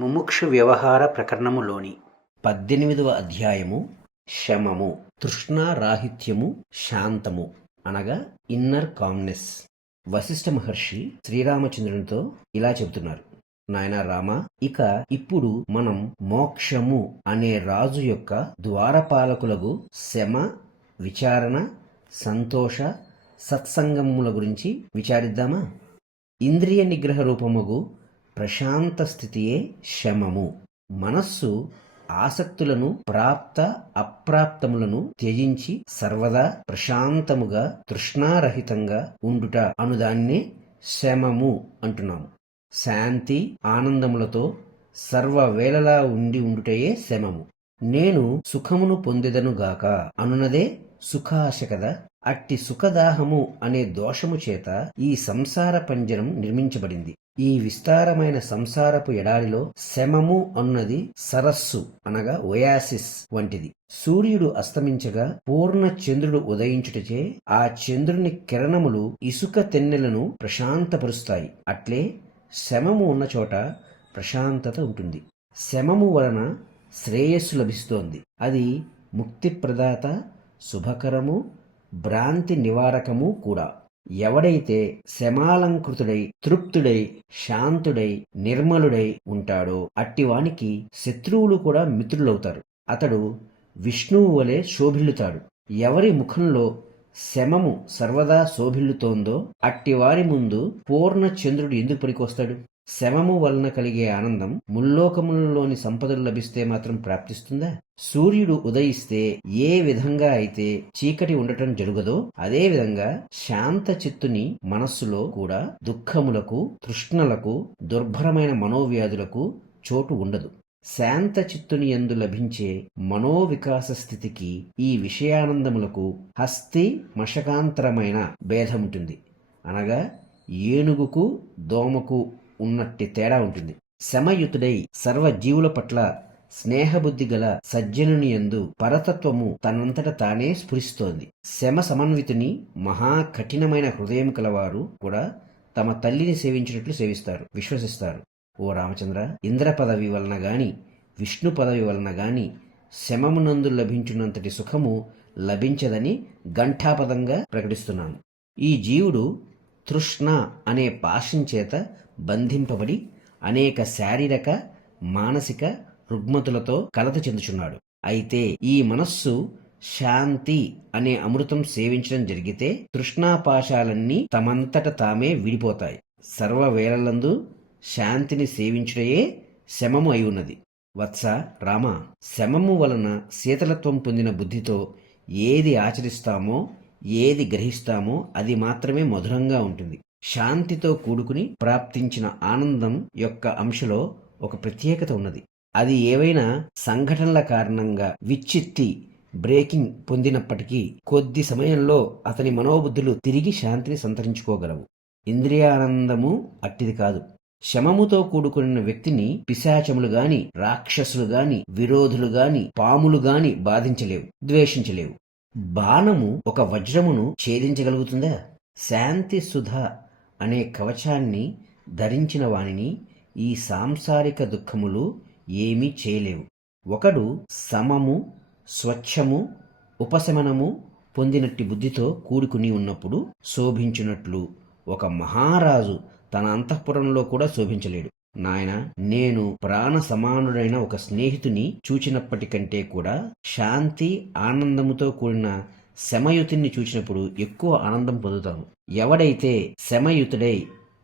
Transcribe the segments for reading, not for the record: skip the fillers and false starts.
ముముక్షు వ్యవహార ప్రకరణములోని 18వ అధ్యాయము శమము. తృష్ణారాహిత్యము, శాంతము అనగా ఇన్నర్ కామ్నెస్. వశిష్ఠ మహర్షి శ్రీరామచంద్రునితో ఇలా చెబుతున్నారు: నాయనా రామ, ఇప్పుడు మనం మోక్షము అనే రాజు యొక్క ద్వారపాలకులకు శమ, విచారణ, సంతోష, సత్సంగముల గురించి విచారిద్దామా? ఇంద్రియ నిగ్రహ రూపముగు ప్రశాంత స్థితియే శమము. మనస్సు ఆసక్తులను, ప్రాప్త అప్రాప్తములను త్యజించి సర్వదా ప్రశాంతముగా తృష్ణారహితంగా ఉండుట అనుదాన్నే శమము అంటున్నాము. శాంతి ఆనందములతో సర్వవేళలా ఉండుటయే శమము. నేను సుఖమును పొందెదనుగాక అనునదే సుఖాశ కదా. అట్టి సుఖదాహము అనే దోషము చేత ఈ సంసార పంజరం నిర్మించబడింది. ఈ విస్తారమైన సంసారపు ఎడారిలో శమము అన్నది సరస్సు అనగా ఒయాసిస్ వంటిది. సూర్యుడు అస్తమించగా పూర్ణ చంద్రుడు ఉదయించుటచే ఆ చంద్రుని కిరణములు ఇసుక తెన్నెలను ప్రశాంతపరుస్తాయి. అట్లే శమము ఉన్న చోట ప్రశాంతత ఉంటుంది. శమము వలన శ్రేయస్సు లభిస్తోంది. అది ముక్తిప్రదాత, శుభకరము, భ్రాంతి నివారకము కూడా. ఎవడైతే శమాలంకృతుడై, తృప్తుడై, శాంతుడై, నిర్మలుడై ఉంటాడో అట్టివానికి శత్రువులు కూడా మిత్రులవుతారు. అతడు విష్ణువు వలె శోభిల్లుతాడు. ఎవరి ముఖంలో శమము సర్వదా శోభిల్లుతోందో అట్టివారి ముందు పూర్ణ చంద్రుడు ఎందుకు పనికొస్తాడు? శమము వలన కలిగే ఆనందం ముల్లోకములలోని సంపదలు లభిస్తే మాత్రం ప్రాప్తిస్తుందా? సూర్యుడు ఉదయిస్తే ఏ విధంగా అయితే చీకటి ఉండటం జరుగదో అదే విధంగా శాంత చిత్తుని మనస్సులో కూడా దుఃఖములకు, తృష్ణలకు, దుర్భరమైన మనోవ్యాధులకు చోటు ఉండదు. శాంత చిత్తుని యందు లభించే మనోవికాస స్థితికి ఈ విషయానందములకు హస్తి మశకాంతరమైన భేదముంటుంది. అనగా ఏనుగుకు దోమకు ఉన్నట్టి తేడా ఉంటుంది. శమయుతుడై సర్వజీవుల పట్ల స్నేహబుద్ధి గల సజ్జనుని యందు పరతత్వము తనంతట తానే స్ఫురిస్తోంది. శమ సమన్వితుని మహా కఠినమైన హృదయం కలవారు కూడా తమ తల్లిని సేవించినట్లు సేవిస్తారు, విశ్వసిస్తారు. ఓ రామచంద్ర, ఇంద్ర పదవి వలన గాని, విష్ణు పదవి వలన గాని శమమునందు లభించున్నంతటి సుఖము లభించదని ఘంటాపదంగా ప్రకటిస్తున్నాను. ఈ జీవుడు తృష్ణ అనే పాశం చేత బంధింపబడి అనేక శారీరక, మానసిక రుగ్మతులతో కలత చెందుచున్నాడు. అయితే ఈ మనస్సు శాంతి అనే అమృతం సేవించడం జరిగితే తృష్ణాపాశాలన్నీ తమంతట తామే విడిపోతాయి. సర్వవేళలందు శాంతిని సేవించుటయే శమము అయి ఉన్నది. వత్స రామ, శమము వలన శీతలత్వం పొందిన బుద్ధితో ఏది ఆచరిస్తామో, ఏది గ్రహిస్తామో అది మాత్రమే మధురంగా ఉంటుంది. శాంతితో కూడుకుని ప్రాప్తించిన ఆనందం యొక్క అంశలో ఒక ప్రత్యేకత ఉన్నది. అది ఏవైనా సంఘటనల కారణంగా విచ్చిత్తి బ్రేకింగ్ పొందినప్పటికీ కొద్ది సమయంలో అతని మనోబుద్ధులు తిరిగి శాంతిని సంతరించుకోగలవు. ఇంద్రియానందము అట్టిది కాదు. శమముతో కూడుకున్న వ్యక్తిని పిశాచములు గాని, రాక్షసులు గాని, విరోధులు గాని, పాములు గాని బాధించలేవు, ద్వేషించలేవు. బాణము ఒక వజ్రమును ఛేదించగలుగుతుందా? శాంతి సుధ అనే కవచాన్ని ధరించిన వానిని ఈ సాంసారిక దుఃఖములు ఏమీ చేయలేవు. ఒకడు సమము, స్వచ్ఛము, ఉపశమనము పొందినట్టి బుద్ధితో కూడుకుని ఉన్నప్పుడు శోభించున్నట్లు ఒక మహారాజు తన అంతఃపురంలో కూడా శోభించలేడు. నాయన, నేను ప్రాణ సమానుడైన ఒక స్నేహితుని చూచినప్పటికంటే కూడా శాంతి ఆనందముతో కూడిన శమయుతుని చూచినప్పుడు ఎక్కువ ఆనందం పొందుతాము. ఎవడైతే శమయుతుడై,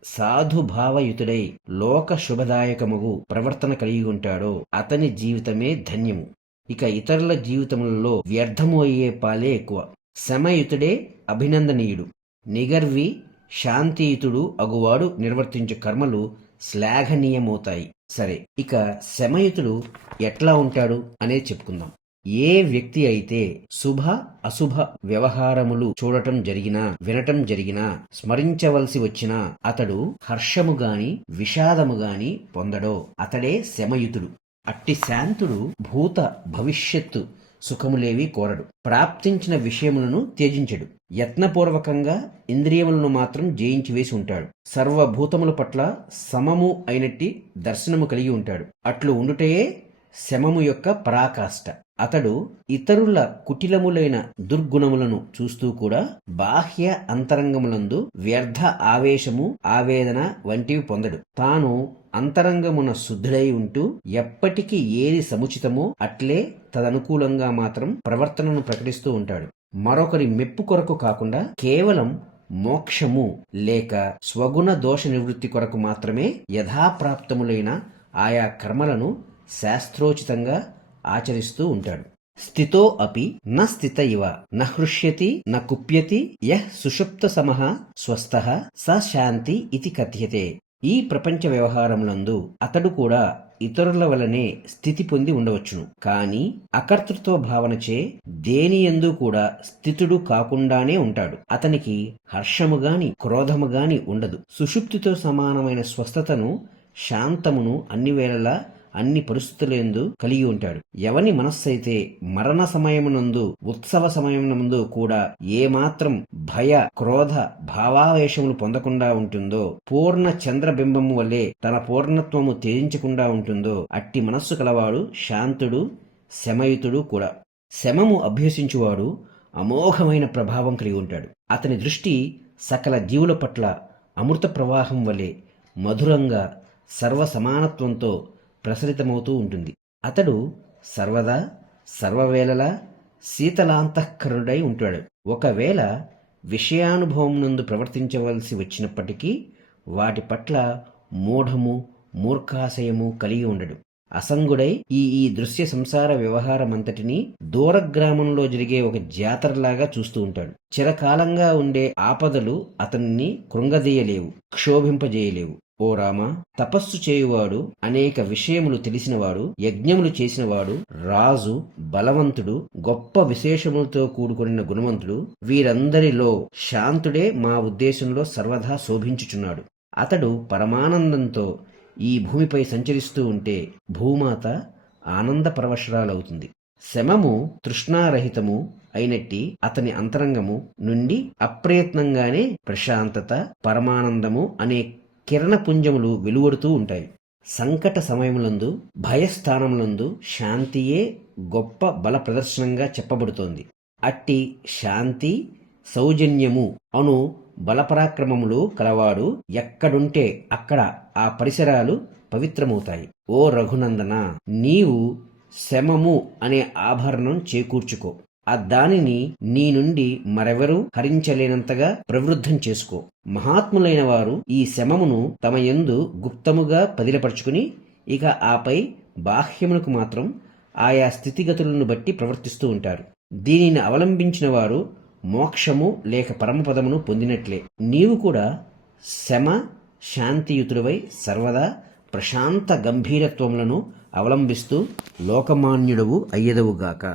సాధుభావయుతుడై, లోక శుభదాయకముగు ప్రవర్తన కలిగి ఉంటాడో అతని జీవితమే ధన్యము. ఇక ఇతరుల జీవితములలో వ్యర్థము అయ్యే పాలే ఎక్కువ. శమయుతుడే అభినందనీయుడు. నిగర్వి, శాంతియుతుడు అగువాడు నిర్వర్తించే కర్మలు శ్లాఘనీయమవుతాయి. సరే, ఇక శమయుతుడు ఎట్లా ఉంటాడు అనేది చెప్పుకుందాం. ఏ వ్యక్తి అయితే శుభ అశుభ వ్యవహారములు చూడటం జరిగినా, వినటం జరిగినా, స్మరించవలసి వచ్చినా అతడు హర్షము గాని, విషాదము గాని పొందడో అతడే శమయుతుడు. అట్టి శాంతుడు భూత భవిష్యత్తు సుఖములేవి కోరడు. ప్రాప్తించిన విషయములను త్యజించడు. యత్నపూర్వకంగా ఇంద్రియములను మాత్రం జయించి వేసి ఉంటాడు. సర్వభూతముల పట్ల సమము అయినట్టి దర్శనము కలిగి ఉంటాడు. అట్లు ఉండుటయే శమము యొక్క పరాకాష్ట. అతడు ఇతరుల కుటిలములైన దుర్గుణములను చూస్తూ కూడా బాహ్య అంతరంగములందు వ్యర్థ ఆవేశము, ఆవేదన వంటివి పొందడు. తాను అంతరంగమున శుద్ధుడై ఉంటూ ఎప్పటికీ ఏది సముచితమో అట్లే తదనుకూలంగా మాత్రం ప్రవర్తనను ప్రకటిస్తూ ఉంటాడు. మరొకరి మెప్పు కొరకు కాకుండా కేవలం మోక్షము లేక స్వగుణ దోష నివృత్తి కొరకు మాత్రమే యథాప్రాప్తములైన ఆయా కర్మలను శాస్త్రోచితంగా ఆచరిస్తూ ఉంటాడు. స్థితో అపి న స్థిత ఇవ న హృష్యతి న కుప్యతి యః సుషుప్త సమః స్వస్థః స శాంతి ఇతి కథ్యతే. ఈ ప్రపంచ వ్యవహారములందు అతడు కూడా ఇతరుల వలనే స్థితి పొంది ఉండవచ్చును. కాని అకర్తృత్వ భావనచే దేనియందు కూడా స్థితుడు కాకుండానే ఉంటాడు. అతనికి హర్షము గాని క్రోధము గాని ఉండదు. సుషుప్తితో సమానమైన స్వస్థతను, శాంతమును అన్ని వేళలా అన్ని పరిస్థితులందు కలిగి ఉంటాడు. ఎవని మనస్సైతే మరణ సమయమునందు, ఉత్సవ సమయమునందు కూడా ఏమాత్రం భయ క్రోధ భావావేశములు పొందకుండా ఉంటుందో, పూర్ణ చంద్రబింబము వల్లే తన పూర్ణత్వము త్యజించకుండా ఉంటుందో, అట్టి మనస్సు కలవాడు శాంతుడు, శమయుతుడు కూడా. శమము అభ్యసించువాడు అమోఘమైన ప్రభావం కలిగి ఉంటాడు. అతని దృష్టి సకల జీవుల పట్ల అమృత ప్రవాహం వలె మధురంగా సర్వసమానత్వంతో ప్రసరితమవుతూ ఉంటుంది. అతడు సర్వదా సర్వవేళలా శీతలాంతఃకరుడై ఉంటాడు. ఒకవేళ విషయానుభవం నందు ప్రవర్తించవలసి వచ్చినప్పటికీ వాటి పట్ల మూఢము, మూర్ఖాశయము కలిగి ఉండడు. అసంగుడై ఈ దృశ్య సంసార వ్యవహారమంతటినీ దూరగ్రామంలో జరిగే ఒక జాతరలాగా చూస్తూ ఉంటాడు. చిరకాలంగా ఉండే ఆపదలు అతన్ని కృంగదీయలేవు, క్షోభింపజేయలేవు. ఓ రామ, తపస్సు చేయువాడు, అనేక విషయములు తెలిసినవాడు, యజ్ఞములు చేసినవాడు, రాజు, బలవంతుడు, గొప్ప విశేషములతో కూడుకొనిన గుణవంతుడు, వీరందరిలో శాంతుడే మా ఉద్దేశంలో సర్వదా శోభించుచున్నాడు. అతడు పరమానందంతో ఈ భూమిపై సంచరిస్తూ ఉంటే భూమాత ఆనంద పరవశురాలవుతుంది. శమము తృష్ణారహితము అయినట్టి అతని అంతరంగము నుండి అప్రయత్నంగానే ప్రశాంతత, పరమానందము అనే కిరణపుంజములు వెలువడుతూ ఉంటాయి. సంకట సమయములందు, భయస్థానములందు శాంతియే గొప్ప బల ప్రదర్శనంగా చెప్పబడుతోంది. అట్టి శాంతి, సౌజన్యము అను బలపరాక్రమములు కలవాడు ఎక్కడుంటే అక్కడ ఆ పరిసరాలు పవిత్రమవుతాయి. ఓ రఘునందన, నీవు శమము అనే ఆభరణం చేకూర్చుకో. ఆ దానిని నీ నుండి మరెవరూ హరించలేనంతగా ప్రవృద్ధం చేసుకో. మహాత్ములైన వారు ఈ శమమును తమ యందు గుప్తముగా పదిలపరుచుకుని ఇక ఆపై బాహ్యమునకు మాత్రం ఆయా స్థితిగతులను బట్టి ప్రవర్తిస్తూ ఉంటారు. దీనిని అవలంబించిన వారు మోక్షము లేక పరమపదమును పొందినట్లే. నీవు కూడా శమ శాంతియుతుడవై సర్వదా ప్రశాంత గంభీరత్వములను అవలంబిస్తూ లోకమాన్యుడవు అయ్యెదవుగాక.